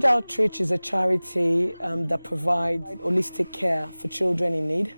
Heritage Outreach is a charity that provides holistic care for children in need.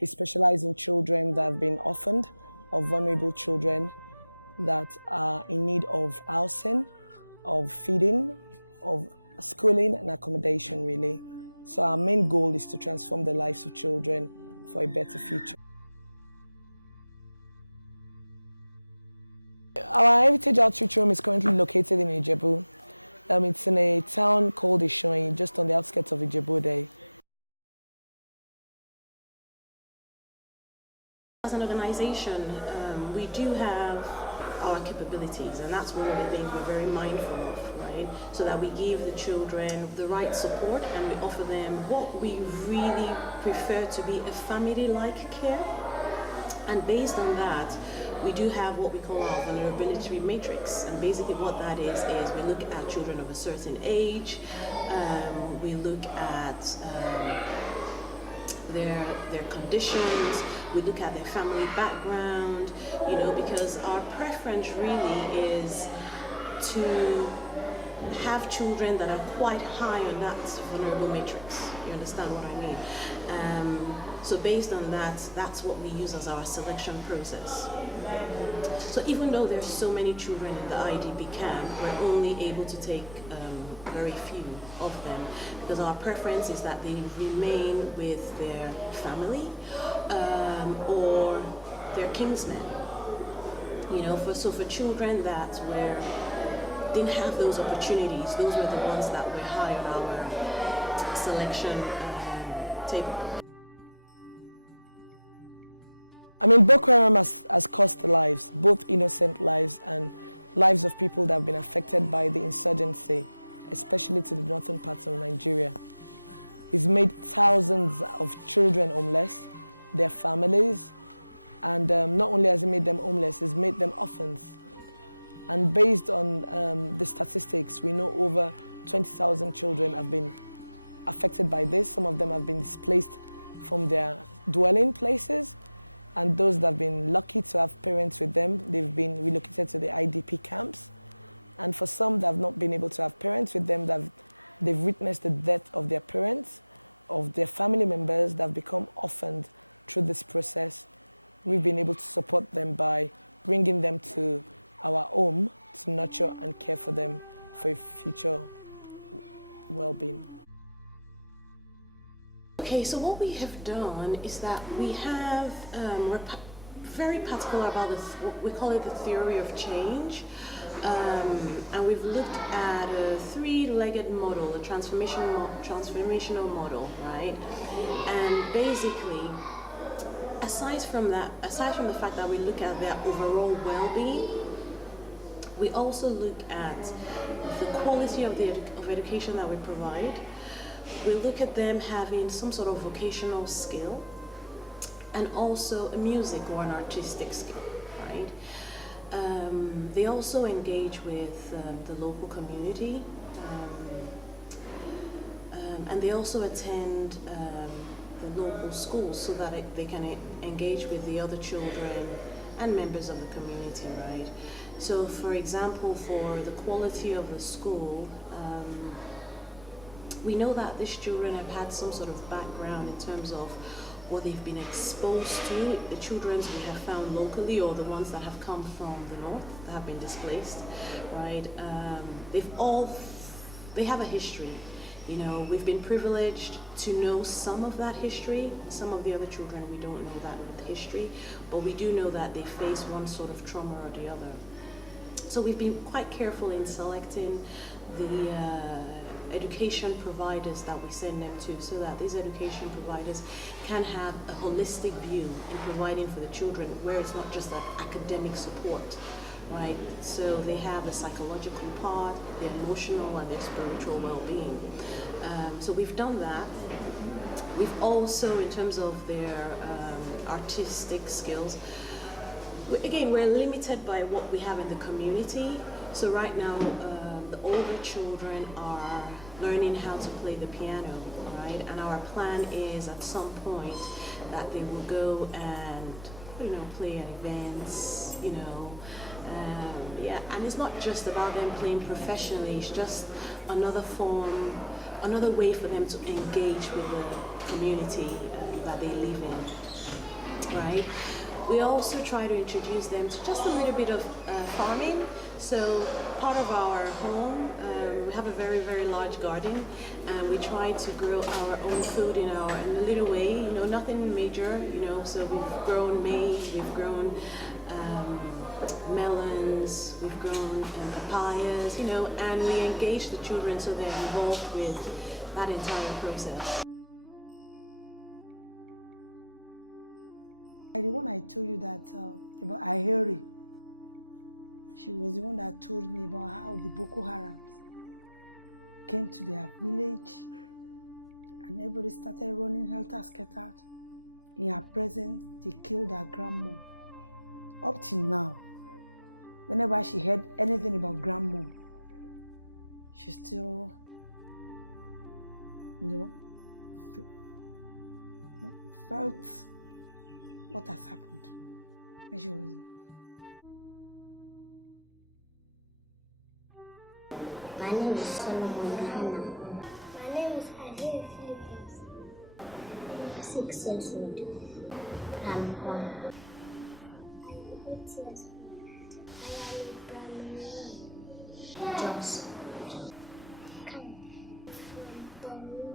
We specialize in children that have been orphaned, or vulnerable children that are in need of housing, of feeding, of schooling and accommodation, really. So our main goal is to transform the lives of children for a better future. Our Heritage Outreach Home is currently located in Ijebu. It's in a town called Ishoyin, just on the outskirts of Ijebu. As an organization, we do have our capabilities, and that's one of the things we're very mindful of, right? So that we give the children the right support and we offer them what we really prefer to be a family-like care. And based on that, we do have what we call our vulnerability matrix. And basically what that is we look at children of a certain age, we look at their conditions, we look at their family background, because our preference really is to have children that are quite high on that vulnerable matrix. You understand what I mean? So based on that, that's what we use as our selection process. So even though there's so many children in the IDP camp, we're only able to take very few of them because our preference is that they remain with their family or their kinsmen. For children that didn't have those opportunities, those were the ones that were high on our selection table. Boko Haram has cost lives, both innocent lives and lives of people that have been affected by the insurgency, especially to the northern parts of Nigeria. It's made thousands of children homeless, their families, and not only has it made them homeless, it's made them orphans. And based on the statistics, we know over 20,000 children have been affected by this. Some of them have been displaced from their dwelling places, and those that have been lucky to have parents with them, they've been relocated to the IDP camps. And for some that have not been able to have parents with them, they've witnessed the death of their parents, of their family members that have become orphaned through this process. We've been able to support them by bringing them to our home to nurture and care for them for a future well-being. Okay, so what we have done is that we have, we're very particular about what we call it the theory of change. And we've looked at a three-legged model, a transformational model, right? And basically, aside from the fact that we look at their overall well-being, we also look at the quality of education that we provide. We look at them having some sort of vocational skill and also a music or an artistic skill, right? They also engage with the local community and they also attend the local schools so that they can engage with the other children and members of the community, right? So for example, for the quality of the school, we know that these children have had some sort of background in terms of what they've been exposed to, the children we have found locally or the ones that have come from the north that have been displaced, right? They have a history. We've been privileged to know some of that history. Some of the other children, we don't know that history, but we do know that they face one sort of trauma or the other. So we've been quite careful in selecting the education providers that we send them to so that these education providers can have a holistic view in providing for the children where it's not just that academic support, right? So they have the psychological part, the emotional and their spiritual well-being. So we've done that. We've also, in terms of their artistic skills, again, we're limited by what we have in the community. So right now, the older children are learning how to play the piano, right? And our plan is at some point that they will go and, play at events, Yeah, and it's not just about them playing professionally, it's just another form, another way for them to engage with the community that they live in, right? We also try to introduce them to just a little bit of farming. So part of our home, we have a very, very large garden, and we try to grow our own food in a little way, you know, nothing major, you know, so we've grown maize, we've grown melons, we've grown papayas, you know, and we engage the children so they're involved with that entire process. The one I told you that about Aheri, she was the one that told me about how the Boko Haram came to their village and everybody started running helter-skelter. In her presence, they killed her grandma. Up till now, whenever she heard anything about grandma, she still, you know, felt what has happened when she was. My name is Solomon Hannah. My name is Adele Philippines. I'm 6 years old. I'm 1. I am 8 years old. I am in primary 1. Just. Come from Borno.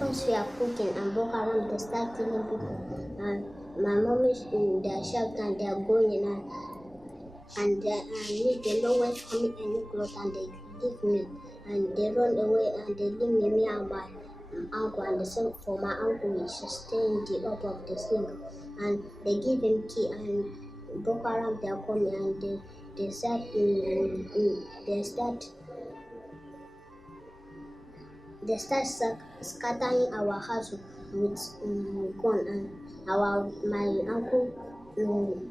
Once we are cooking and Boko Haram, they start killing people. And my mom is in their shelter and they are going and they know where for me any clothes and they give me and they run away and they leave me and my uncle and the same for my uncle is staying the up of the sink and they give him key and Boko Haram they are coming and they start scattering our house with gun and my uncle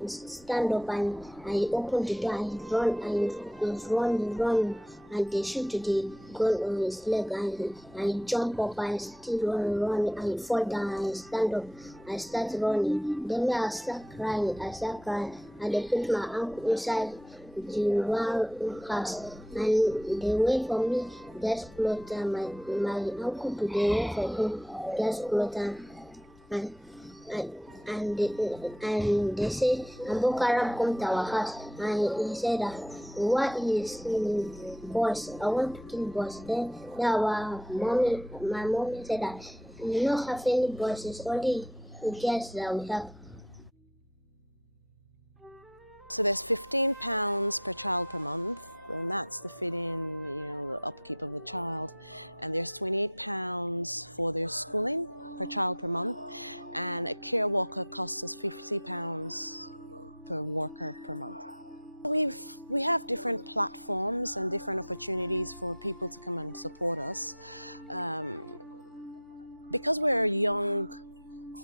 stand up and he opened the door and he's running and they shoot the gun on his leg and he jump up and still running and he fall down and he stand up and start running. Then I start crying and they put my uncle inside the one house and they wait for me get clothes and my uncle to they wait for him get clothes and they say and Boko Haram come to our house and he said that what is boys? I want to kill boys. Then my mommy said that we don't have any boys, it's only girls that we have. So there's £15 per child per month, and that's the feeding, you know, the upkeep of the child. And there's £28 for their schooling per child per month, and a care worker costs us £50 per worker per month. We have different platforms and different opportunities for people to come and support us. Because we're a young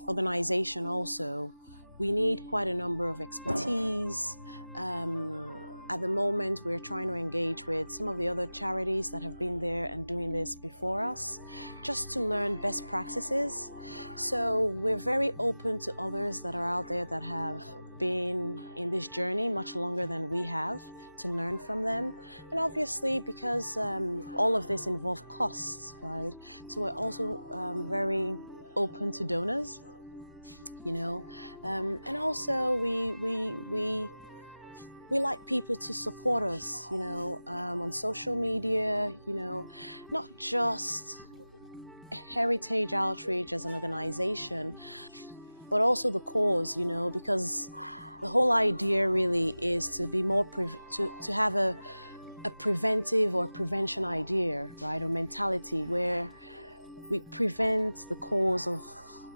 organization also, we need quite a number of expertise. At the moment, we're trying to engage with some of the other charities that have been there and doing this before us, just to learn best practices. So we're very open to others that are out there that have been in this journey much longer than we have, to learn from them. And obviously, because all of this involves costs, right? So we're also very open to donors. You know, and also we like people to support us, you know, on social media, you know, not just Heritage Outreach as an organization, but also the cause, you know, because the whole idea really is to be more to have a preventive or prevention idea, right, or mentality where we prevent the cause of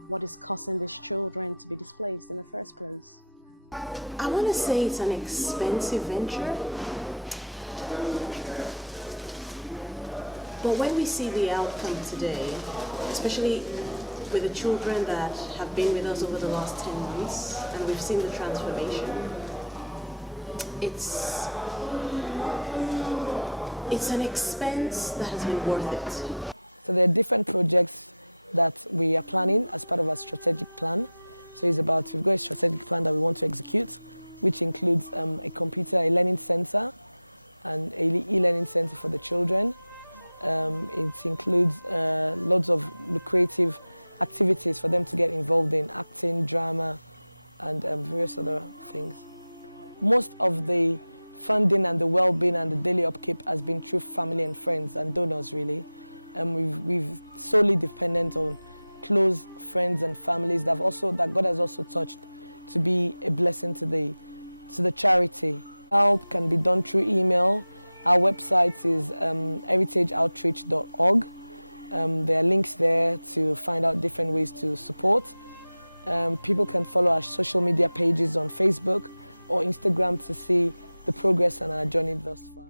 what is causing these children to be displaced in the first place. I want to say it's an expensive venture, but when we see the outcome today, especially with the children that have been with us over the last 10 months, and we've seen the transformation, it's an expense that has been worth it. So there are different projects that we are planning as part of our strategic plan. So it's about, we've got a strategic plan that we want to execute which includes a learning center and a e-learning center for the children. It includes lots of creative activities for them to get involved in, acting, drama, and various other things. Most of the funding and the well-being and the daily upkeep has been through family and friends and donors, really. We've solely dependent on close friends and families that God has also touched to be a blessing to the charity. Help can be done through email. Our website is heritageoutreach.org. There are links there to find out different ways to support. People can follow our social media pages on Facebook or Instagram to see the progress on our journey thus far.